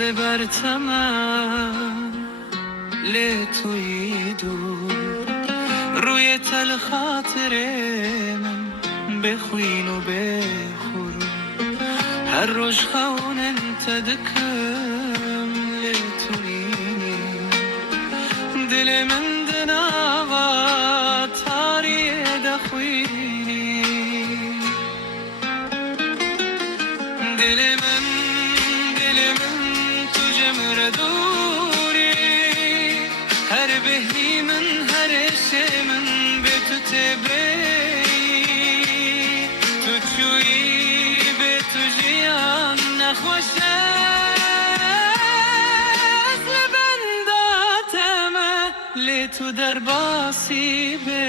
برتمم لتوی دور روی تل خاطر من بخوین و بخور هر روز خون انت دکم لتوی دل من دناوا تاری دخوینی دل من تو جمر دوری هر بهی من هر شی من به تو تبی تو چویی به تو جیان نخوشه از لبنداتمه لی تو در باسی بی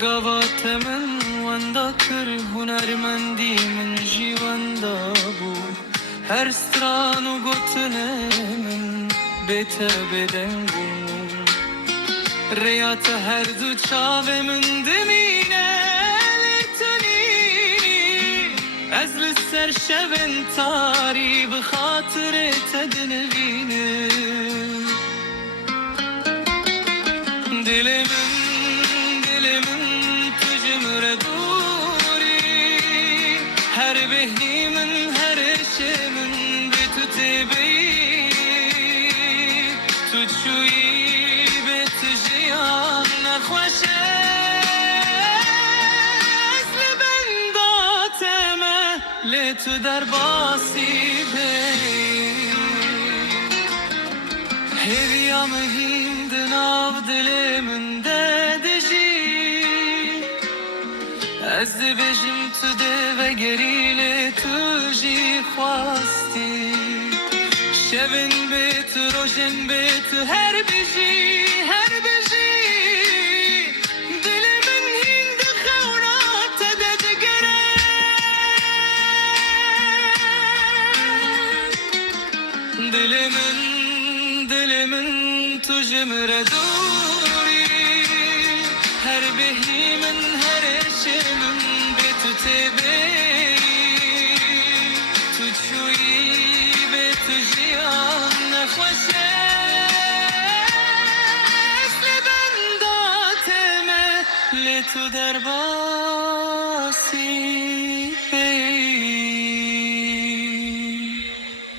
گوات من وندا کر هنرمندی من جیواندا بو هر ستران و گوتنه من بیت بدنگو ریات هر دو چاو من دمینه لتنینی از لسر شبن تاری بخاطر تدنبینه دل من هر بهی من هر شی من به تو تبی تو چویی به تو جیان نخوشه از لبنداتمه لی تو در باسی بی هیویا مهین دناو دل من ددجی از بجم تو ده و گریل تو جی خواستی شبن به تو روشن به تو هر بجی دل من هند خونات ددگره دل من تو جمر دوری هر بهی من هر شی من به تو تبی تو چویی به تو جیان نخوشه اصل بنداتمه لی تو در باسی بی